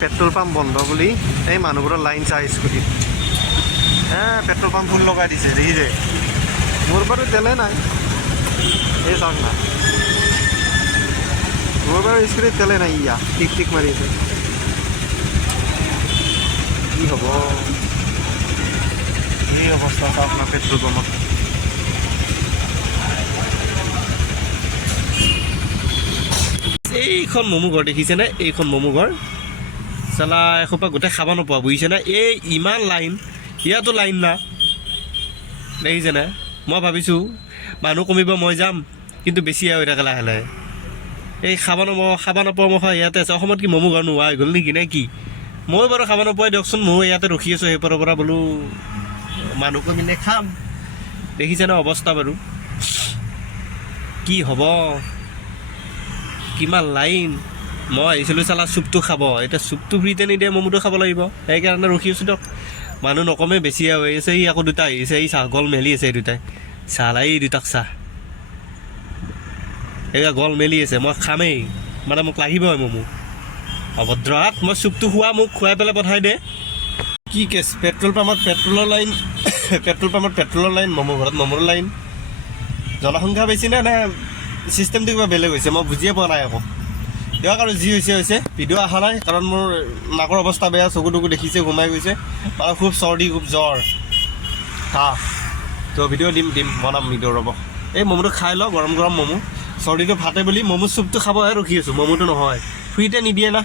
petrol pump বন্ধ বুলি এই মানুহবোৰৰ লাইন চাই স্কুটিত পেট্ৰল পাম্প ফুল লগাই দিছে দেখিছে মোৰ বাৰু তেলে নাই এই চাওক না মোৰ বাৰু স্কুটিত তেলে নাই ইয়া টিক টিক মাৰি আছে কি হ'ব এই অৱস্থা চাওক না পেট্ৰল পাম্পত এইখন মমো ঘৰ দেখিছেনে এইখন মমো ঘৰ চালা এসোপা গোটেই খাব নোপোৱা বুজিছেনে এই ইমান লাইন ইয়াতো লাইন না দেখিছেনে মই ভাবিছোঁ মানুহ কমিব মই যাম কিন্তু বেছি হৈ থাকে লাহে লাহে এই খাব নাপাওঁ মই ইয়াতে আছে অসমত কি মমো ঘৰ নোহোৱা হৈ গ'ল নেকি নে কি মই বাৰু খাব নোপোৱাই দিয়কচোন ময়ো ইয়াতে ৰখি আছোঁ সেইপাৰৰ পৰা বোলো মানুহ কমিলে খাম দেখিছেনে অৱস্থা বাৰু কি হ'ব কিমান লাইন মই আহিছিলোঁ চালা চুপটো খাব এতিয়া চুপটো ফ্ৰীতে নিদিয়ে মমোটো খাব লাগিব সেইকাৰণে ৰখি আছোঁ দিয়ক মানুহ নকমে বেছি হৈ আছে এই আকৌ দুটা আহিছে এই চাহ গল মেলি আছে এই দুটাই চালা এই দুটাক চাহ এয়া গল মেলি আছে মই খামেই মানে মোক লাগিবই মমো অভদ্ৰ হাত মই চুপটো খোৱা মোক খুৱাই পেলাই পঠাই দে কি কেছ পেট্ৰল পাম্পত পেট্ৰলৰ লাইন মমো ঘৰত মমোৰ লাইন জনসংখ্যা বেছি নে চিষ্টেমটো কিবা বেলেগ হৈছে মই বুজিয়ে পোৱা নাই আকৌ দিয়ক আৰু যি হৈছে ভিডিঅ' অহা নাই কাৰণ মোৰ নাকৰ অৱস্থা বেয়া চকু টকু দেখিছে ঘুমাই গৈছে আৰু খুব চৰ্দি খুব জ্বৰ তো ভিডিঅ' দিম বনাম ভিডিঅ' ৰ'ব এই মমোটো খাই লওঁ গৰম গৰম মমো চৰ্দিটো ফাটে বুলি মমো চুপটো খাবহে ৰখি আছোঁ মমোটো নহয় ফ্ৰীতে নিদিয়ে না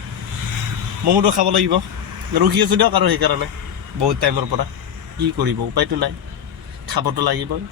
মমোটো খাব লাগিব ৰখি আছোঁ দিয়ক আৰু সেইকাৰণে বহুত টাইমৰ পৰা কি কৰিব উপায়টো নাই খাবতো লাগিবই